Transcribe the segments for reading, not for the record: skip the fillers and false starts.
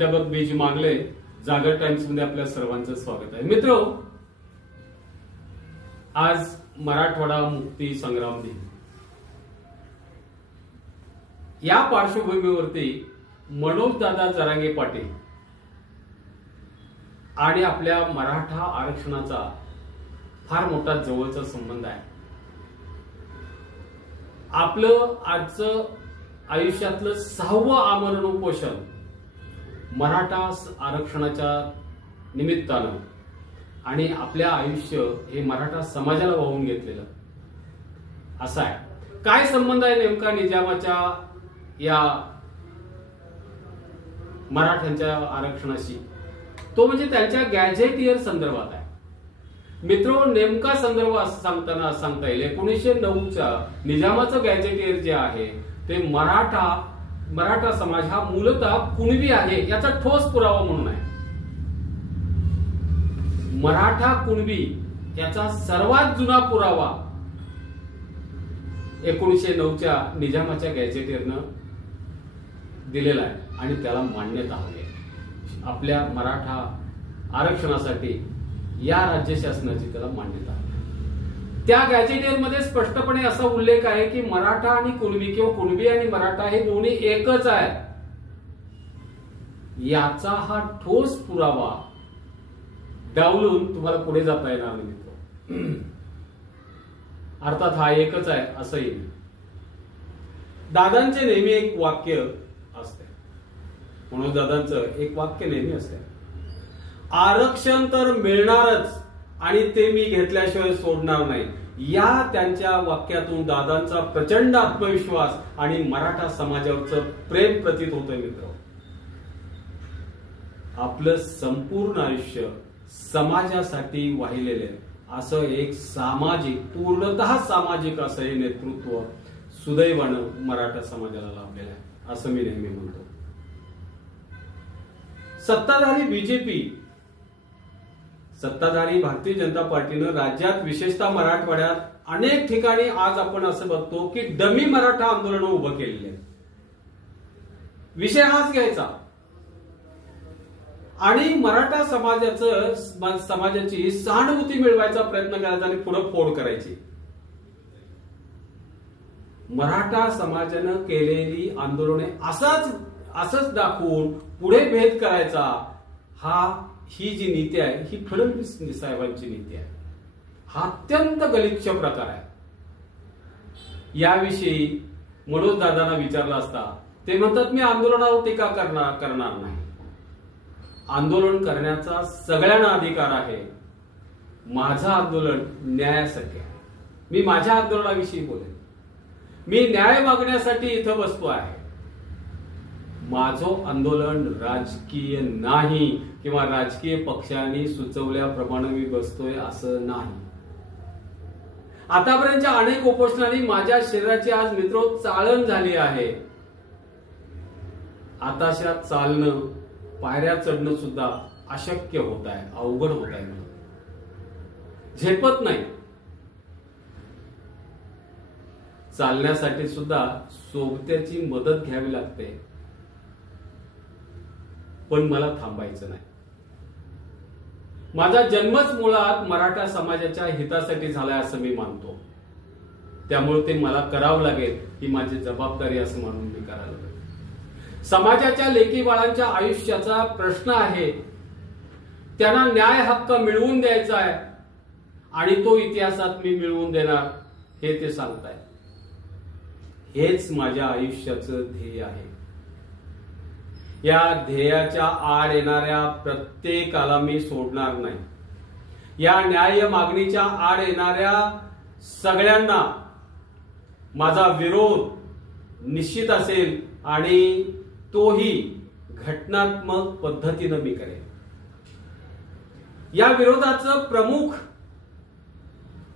प्राध्यापक बीजी मागले, जागर टाइम्स मध्ये आपल्या सर्वांचं स्वागत आहे. मित्र, आज मराठवाडा मुक्ती संग्राम दिन. या पार्श्वभूमीवरती मनोजदादा जरांगे पाटील आणि आपल्या मराठा आरक्षणाचा फार मोठा जवळचा संबंध आहे. आपलं आजचं आयुष्यातलं 6वं आमरण उपोषण मराठा आरक्षणाच्या निमित्तानं आणि आपल्या आयुष्य हे मराठा समाजाला वाहून घेतलेलं असं आहे. काय संबंध आहे नेमका निजामाच्या या मराठ्यांच्या आरक्षणाशी? तो म्हणजे त्यांच्या गॅझेटियर संदर्भात आहे. मित्रो, नेमका संदर्भ असं सांगता येईल 1909च्या निजामाचं गॅझेटियर जे आहे ते मराठा समाज हा मूलतः कुणबी आहे याचा ठोस पुरावा म्हणून आहे. मराठा कुणबी याचा सर्वात जुना पुरावा 1909च्या निजामाच्या गॅझेटियरनं दिलेला आहे आणि त्याला मान्यता हवी आहे. आपल्या मराठा आरक्षणासाठी या राज्य शासनाची त्याला मान्यता आहे. त्या गॅझेटियरमध्ये स्पष्टपणे असा उल्लेख आहे की मराठा आणि कुणबी किंवा कुणबी आणि मराठा हे दोन्ही एकच आहे. याचा हा ठोस पुरावा डावलून तुम्हाला पुढे जाता येणार नाही मित्र. अर्थात हा एकच आहे असंही. दादांचे नेहमी एक वाक्य असते, म्हणून दादांचं एक वाक्य नेहमी असते, आरक्षण तर मिळणारच आणि ते मी घेतल्याशिवाय सोडणार नाही. या त्यांच्या वाक्यातून दादांचा प्रचंड आत्मविश्वास आणि मराठा समाजावरचं प्रेम प्रतीत होतंय मित्र. आपलं संपूर्ण आयुष्य समाजासाठी वाहिलेले असं एक सामाजिक, पूर्णतः सामाजिक असं हे नेतृत्व सुदैवानं मराठा समाजाला लाभलेलं आहे असं मी नेहमी म्हणतो. सत्ताधारी बीजेपी, सत्ताधारी भारतीय जनता पार्टीनं राज्यात विशेषतः मराठवाड्यात अनेक ठिकाणी आज आपण असं बघतो की डमी मराठा आंदोलन उभं केलेले आहे. विषय हाच घ्यायचा आणि मराठा समाजाची सहानुभूती मिळवायचा प्रयत्न करायचा आणि पुढे फोड करायची. मराठा समाजानं केलेली आंदोलने असंच दाखवून पुढे भेद करायचा ही जी नीती आहे ही फडणवीस साहेबांची नीती आहे. हा अत्यंत गलिच्छ प्रकार आहे. याविषयी मनोज दादांना विचारला असता ते म्हणतात, मी आंदोलनावर टीका करणार नाही. आंदोलन करण्याचा सगळ्यांना अधिकार आहे. माझं आंदोलन न्यायासाठी आहे. मी माझ्या आंदोलनाविषयी बोलेन. मी न्याय मागण्यासाठी इथं बसतो आहे. माझं आंदोलन राजकीय नाही किंवा राजकीय पक्षांनी सुचवल्याप्रमाणे मी बसतोय असं नाही. आतापर्यंतच्या अनेक उपोषणांनी माझ्या शरीराची आज मित्रो चाळण झाली आहे. आताशा चालणं, पायऱ्या चढणं सुद्धा अशक्य होत आहे, अवघड होत आहे. झेपत नाही. चालण्यासाठी सुद्धा सोबत्याची मदत घ्यावी लागते. पण मला थांबायचं नाही. माझा जन्मच मुळात मराठा समाजाच्या हितासाठी झालाय असं मी मानतो. त्यामुळे ते मला करावं लागेल ही माझी जबाबदारी असं म्हणून मी करायला लागेल. समाजाच्या लेकी बाळांच्या आयुष्याचा प्रश्न आहे. त्यांना न्याय हक्क मिळवून द्यायचा आहे आणि तो इतिहासात मी मिळवून देणार हे ते सांगताय. हेच माझ्या आयुष्याचं ध्येय आहे. या ध्येयाच्या आड येणाऱ्या प्रत्येकाला मी सोडणार नाही. या न्याय मागणीच्या आड येणाऱ्या सगळ्यांना माझा विरोध निश्चित असेल आणि तोही घटनात्मक पद्धतीनं मी करेन. या विरोधाचं प्रमुख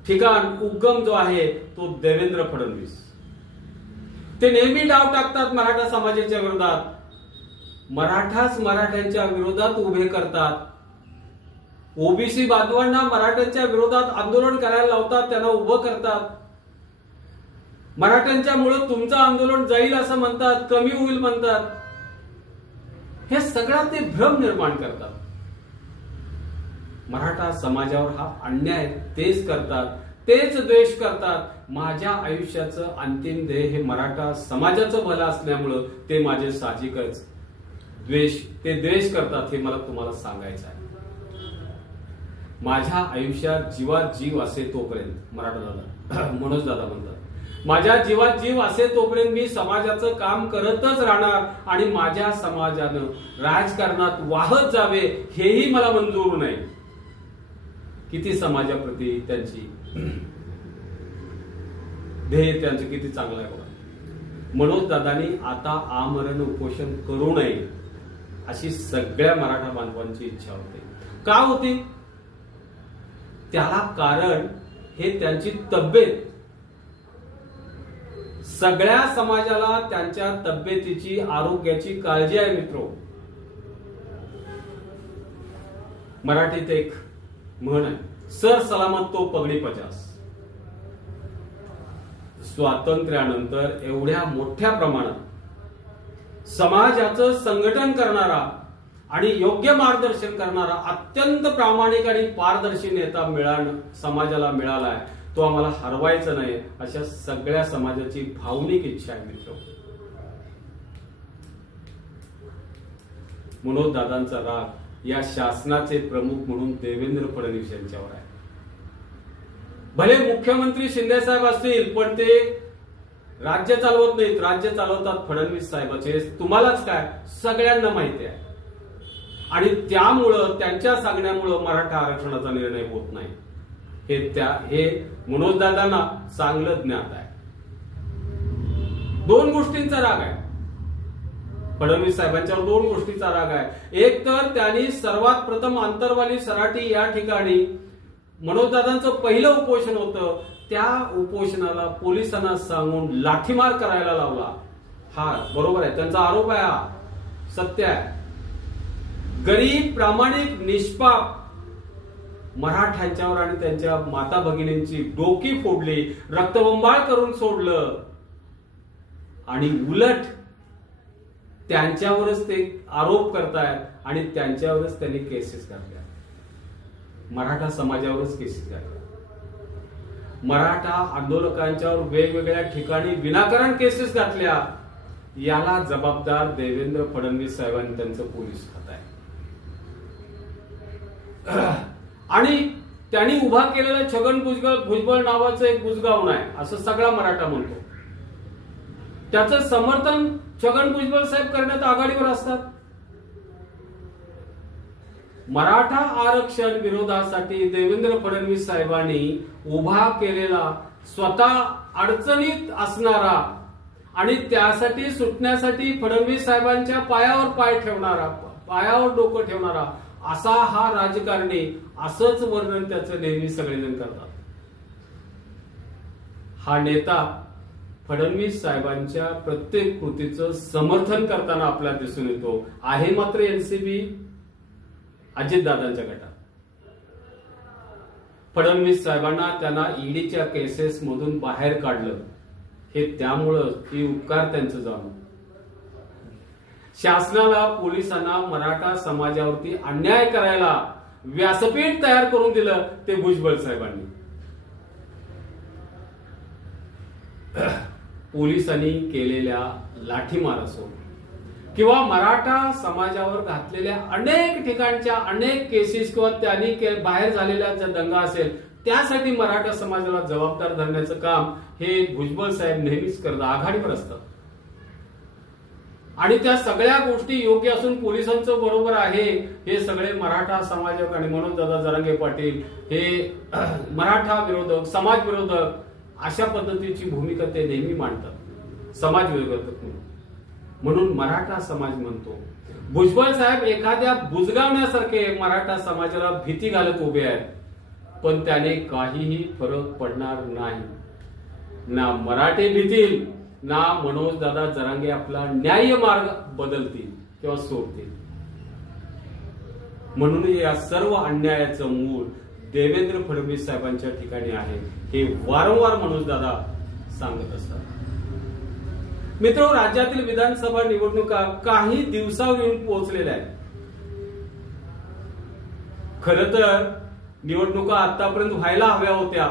ठिकाण, उगम जो आहे तो देवेंद्र फडणवीस. ते नेहमी डाव टाकतात मराठा समाजाच्या विरोधात. मराठ्यांच्या विरोधात उभे करतात. ओबीसी बांधवांना मराठ्यांच्या विरोधात आंदोलन करायला लावतात, त्यांना उभं करतात. मराठ्यांच्या मुळे तुमचं आंदोलन जाईल असं म्हणतात, कमी होईल म्हणतात. हे सगळा ते भ्रम निर्माण करतात. मराठा समाजावर हा अन्याय तेच करतात, तेच द्वेष करतात. माझ्या आयुष्याचं अंतिम ध्येय हे मराठा समाजाचं भलं असल्यामुळं ते माझे साहजिकच द्वेष करतात. हे मला तुम्हाला सांगायचं आहे. माझ्या आयुष्यात जीवात जीव असे तोपर्यंत, मराठा दादा मनोज दादा म्हणतात, माझ्या जीवात जीव असे तोपर्यंत मी समाजाचं काम करतच राहणार आणि माझ्या समाजानं राजकारणात वाहत जावे हेही मला मंजूर नाही. किती समाजाप्रती त्यांची ध्येय त्यांचं किती चांगलं आहे बघा. मनोज दादांनी आता आमरण उपोषण करू नये अशी सगळ्या मराठा बांधवांची इच्छा होती. का होती? त्याला कारण हे त्यांची तब्येत. सगळ्या समाजाला त्यांच्या तब्येतीची, आरोग्याची काळजी आहे मित्रो. मराठीत एक म्हण आहे, सर सलामत तो पगडी पचास. स्वातंत्र्यानंतर एवढ्या मोठ्या प्रमाणात समाजाचं संघटन करणारा आणि योग्य मार्गदर्शन करणारा अत्यंत प्रामाणिक आणि पारदर्शी नेता समाजाला मिळालाय. तो आम्हाला हरवायचा नाही अशा सगळ्या समाजाची भावनिक इच्छा आहे मित्र. मनोज दादांचा राग या शासनाचे प्रमुख म्हणून देवेंद्र फडणवीस यांच्यावर आहे. भले मुख्यमंत्री शिंदे साहेब असतील पण ते राज्य चालवत नाहीत, राज्य चालवतात फडणवीस साहेबाचे. तुम्हालाच काय, सगळ्यांना माहिती आहे. आणि त्यामुळं त्यांच्या सांगण्यामुळं मराठा आरक्षणाचा निर्णय होत नाही हे मनोज दादांना चांगलं ज्ञात आहे. दोन गोष्टींचा राग आहे फडणवीस साहेबांच्यावर, दोन गोष्टीचा राग आहे. एक तर त्यांनी सर्वात प्रथम आंतरवाली सराटी या ठिकाणी मनोज दादांचं पहिलं उपोषण होतं, त्या उपोषणाला पोलिसांना सांगून लाठीमार करायला लावला. हा बरोबर आहे, त्यांचा आरोप आहे, हा सत्य आहे. गरीब प्रामाणिक निष्पाप मराठ्यांच्यावर आणि त्यांच्या माता भगिनींची डोकी फोडली, रक्तबंबाळ करून सोडलं आणि उलट त्यांच्यावरच ते आरोप करतायत आणि त्यांच्यावरच त्यांनी केसेस घातल्या. मराठा समाजावरच केसेस घातल्या. मराठा आंदोलकांच्यावर वेगवेगळ्या ठिकाणी विनाकारण केसेस घातल्या. याला जबाबदार देवेंद्र फडणवीस साहेबांनी त्यांचं पोलीस खातं आहे. आणि त्यांनी उभा केलेलं छगन भुजबळ नावाचं एक बुजगावून आहे असं सगळा मराठा म्हणतो. त्याचं समर्थन छगन भुजबळ साहेब करण्यात आघाडीवर असतात. मराठा आरक्षण विरोधासाठी देवेंद्र फडणवीस साहेबांनी उभा केलेला, स्वतः अडचणीत असणारा आणि त्यासाठी सुटण्यासाठी फडणवीस साहेबांच्या पायावर पाय ठेवणारा, पायावर डोकं ठेवणारा असा हा राजकारणी, असंच वर्णन त्याचं नेहमी सगळेजण करतात. हा नेता फडणवीस साहेबांच्या प्रत्येक कृतीचं समर्थन करताना आपल्याला दिसून येतो. आहे मात्र एनसीबी अजितदादांच्या गटात. फडणवीस साहेबांना त्यांना ईडीच्या केसेस मधून बाहेर काढलं हे त्यामुळं की उपकार त्यांचं जाणून. शासनाला, पोलिसांना मराठा समाजावरती अन्याय करायला व्यासपीठ तयार करून दिलं ते भुजबळ साहेबांनी. पोलिसांनी केलेल्या लाठीमार असो किंवा मराठा समाजावर घातलेल्या अनेक ठिकाणच्या अनेक केसेस किंवा त्यांनी बाहेर झालेला जर दंगा असेल त्यासाठी मराठा समाजाला जबाबदार धरण्याचं काम हे भुजबळ साहेब नेहमीच करतात, आघाडीवर असतात. आणि त्या सगळ्या गोष्टी योग्य असून पोलिसांचं बरोबर आहे हे सगळे मराठा समाजक आणि मनोज दादा जरांगे पाटील हे मराठा विरोधक, समाज विरोधक अशा पद्धतीची भूमिका ते नेहमी मांडतात, समाज विरोधक म्हणून मराठा समाज म्हणतो. भुजबळ साहेब एखाद्या बुजगावण्यासारखे मराठा समाजाला भीती घालत उभे आहेत, पण त्याने काहीही फरक पडणार नाही. ना मराठे भीतील ना मनोज दादा जरांगे आपला न्याय्य मार्ग बदलतील किंवा सोडतील. म्हणून या सर्व अन्यायाचं मूळ देवेंद्र फडणवीस साहेबांच्या ठिकाणी आहे हे वारंवार मनोज दादा सांगत असतात. मित्र, राज्यातील विधानसभा निवडणुका काही दिवसावर येऊन पोहोचलेल्या आहेत. खरं तर निवडणुका आतापर्यंत व्हायला हव्या होत्या,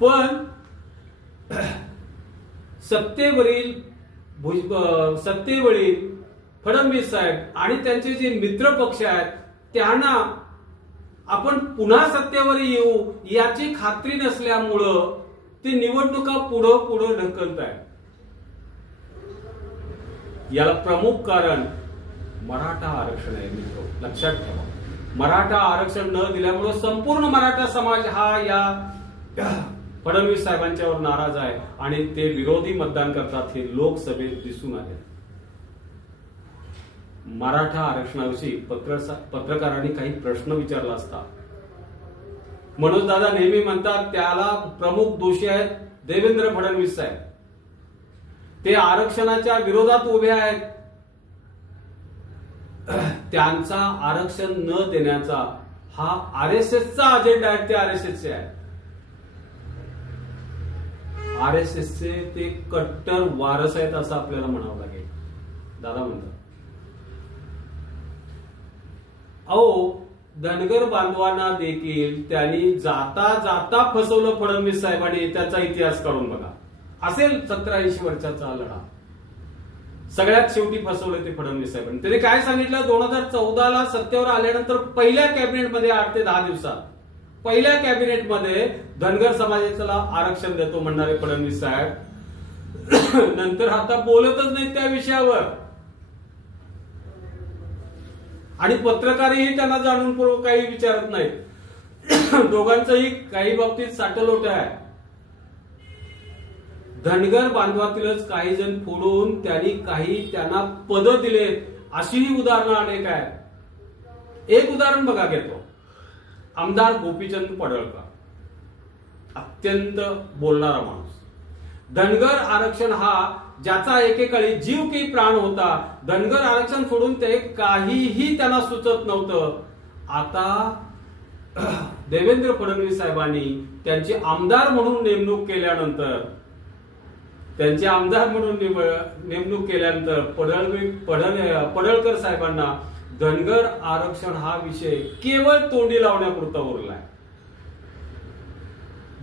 पण सत्तेवरील फडणवीस साहेब आणि त्यांचे जे मित्र पक्ष आहेत त्यांना आपण पुन्हा सत्तेवर येऊ याची खात्री नसल्यामुळं ते निवडणुका पुढं ढकलतायत. याला प्रमुख कारण मराठा आरक्षण आहे. मित्र, लक्षात ठेवा, मराठा आरक्षण न दिल्यामुळे संपूर्ण मराठा समाज हा या फडणवीस साहेबांच्यावर नाराज आहे आणि ते विरोधी मतदान करतात. हे लोकसभेत दिसून आले. मराठा आरक्षणाविषयी पत्रकारांनी काही प्रश्न विचारला असता. मनोज दादा नेहमी म्हणतात त्याला प्रमुख दोषी आहेत देवेंद्र फडणवीस साहेब. ते आरक्षणाच्या विरोधात उभे आहेत. त्यांचा आरक्षण न देण्याचा हा आरएसएसचा अजेंडा आहे. ते आरएसएसचे आहे. आरएसएसचे ते कट्टर वारस आहेत असं आपल्याला म्हणावं लागेल. दादा म्हणतात अहो, धनगर बांधवांना देखील त्यांनी जाता जाता फसवलं फडणवीस साहेबांनी. त्याचा इतिहास काढून बघा. असेल 70-80 वर्षाचा लढा. सगळ्यात शेवटी फसवलं ते फडणवीस साहेबांनी. त्यांनी काय सांगितलं, 2014ला सत्तेवर आल्यानंतर पहिल्या कॅबिनेटमध्ये 8 ते 10 दिवसात पहिल्या कॅबिनेटमध्ये धनगर समाजाला आरक्षण देतो म्हणणारे फडणवीस साहेब नंतर आता बोलतच नाहीत त्या विषयावर. आणि पत्रकारही त्यांना जाणून काही विचारत नाहीत. दोघांचंही काही बाबतीत साटलोट आहे. धनगर बांधवातीलच काही जण फोडून त्यांना पद दिलेत अशीही उदाहरणं अनेक आहेत. एक उदाहरण बघा घेतो. आमदार गोपीचंद पडळकर, अत्यंत बोलणारा माणूस. धनगर आरक्षण हा ज्याचा एकेकाळी जीव की प्राण होता. धनगर आरक्षण सोडून ते काहीही त्यांना सुचत नव्हतं. आता देवेंद्र फडणवीस साहेबांनी त्यांची आमदार म्हणून नेमणूक केल्यानंतर पडळकर साहेबांना धनगर आरक्षण हा विषय केवळ तोंडी लावण्यापुरता उरलाय.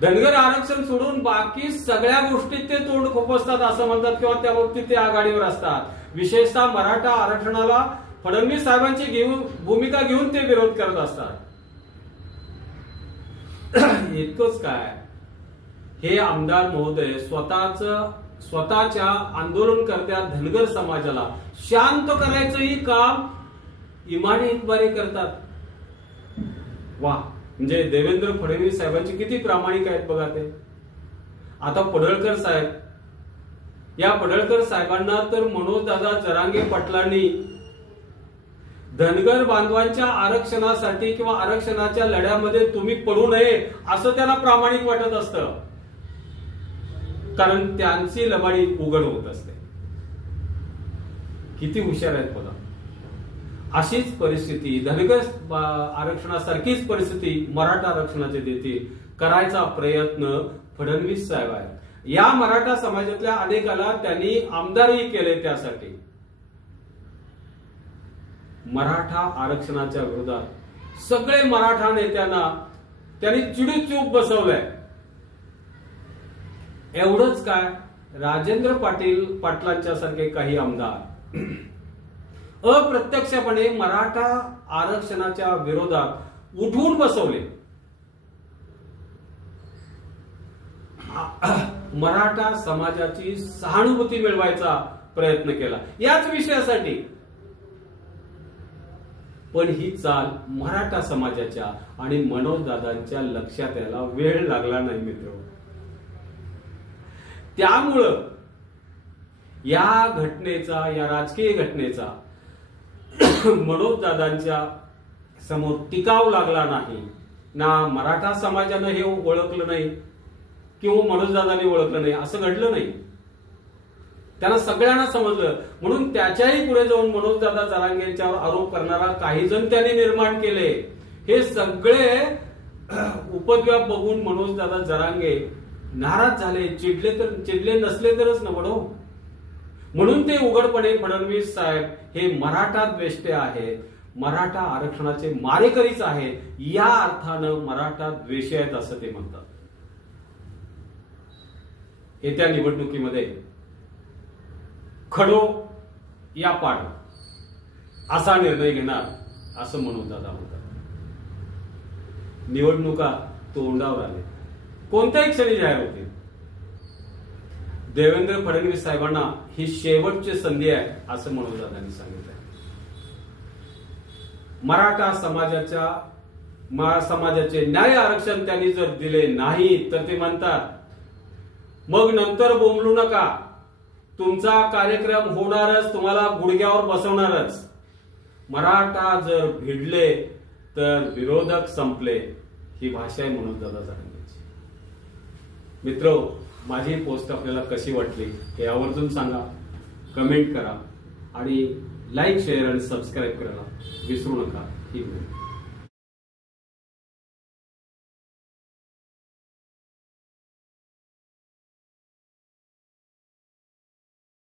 धनगर आरक्षण सोडून बाकी सगळ्या गोष्टीत ते तोंड खोपसतात असं म्हणतात किंवा त्या बाबतीत ते आघाडीवर असतात. विशेषतः मराठा आरक्षणाला फडणवीस साहेबांची भूमिका घेऊन ते विरोध करत असतात. इतकंच काय, हे आमदार महोदय स्वतःच्या आंदोलनकर्त्या धनगर समाजाला शांत करायचंही काम इमानी इतबारे करतात. वा, म्हणजे देवेंद्र फडणवीस साहेबांची किती प्रामाणिक आहेत बघा ते. आता पडळकर साहेब, या पडळकर साहेबांना तर मनोज दादा जरांगे पाटलांनी धनगर बांधवांच्या आरक्षणासाठी किंवा आरक्षणाच्या लढ्यामध्ये तुम्ही पडू नये असं त्यांना प्रामाणिक वाटत असतं. कारण त्यांची लबाडी उघड होत असते. किती हुशार आहेत बघा. अशीच परिस्थिती, धनगर आरक्षणासारखीच परिस्थिती मराठा आरक्षणाची देतील करायचा प्रयत्न फडणवीस साहेब आहेत. या मराठा समाजातल्या अनेकाला त्यांनी आमदारही केले. त्यासाठी मराठा आरक्षणाच्या विरोधात सगळे मराठा नेत्यांना त्यांनी चिडीचूप बसवलंय. एवढंच काय, राजेंद्र पाटलांच्या सारखे काही आमदार अप्रत्यक्षपणे मराठा आरक्षणाच्या विरोधात उठून बसवले. मराठा समाजाची सहानुभूती मिळवायचा प्रयत्न केला याच विषयासाठी. पण ही चाल मराठा समाजाच्या आणि मनोज दादांच्या लक्षात यायला वेळ लागला नाही मित्र. त्यामुळं या राजकीय घटनेचा मनोज दादांच्या समोर टिकाव लागला नाही. ना मराठा समाजानं हे ओळखलं नाही किंवा मनोज दादांनी ओळखलं नाही, असं घडलं नाही. त्यांना सगळ्यांना समजलं. म्हणून त्याच्याही पुढे जाऊन मनोज दादा जरांगे यांच्यावर आरोप करणारा काही जण त्यांनी निर्माण केले. हे सगळे उपद्व्याप बघून मनोज दादा जरांगे नाराज झाले, चिडले नसले तरच नवड हो. म्हणून ते उघडपणे फडणवीस साहेब हे मराठा द्वेष्टे आहेत, मराठा आरक्षणाचे मारेकरीच आहेत, या अर्थानं मराठा द्वेषी आहेत असं ते म्हणतात. येत्या निवडणुकीमध्ये खडो या पाड असा निर्णय घेणार असं म्हणून दादा म्हणतात. निवडणुका तोंडावर आले, कोणत्याही क्षणी जाहीर होतील. देवेंद्र फडणवीस साहेबांना ही शेवटची संधी आहे असं म्हणून दादांनी सांगितलं. मराठा समाजाचे न्याय आरक्षण त्यांनी जर दिले नाही तर ते म्हणतात मग नंतर बोंबलू नका, तुमचा कार्यक्रम होणारच, तुम्हाला गुडघ्यावर बसवणारच. मराठा जर भिडले तर विरोधक संपले, ही भाषा आहे म्हणून दादा सांगायची. मित्र, माझी पोस्ट आपल्याला कशी वाटली हे आवर्जून सांगा, कमेंट करा आणि लाईक, शेअर आणि सबस्क्राईब करायला विसरू नका. ही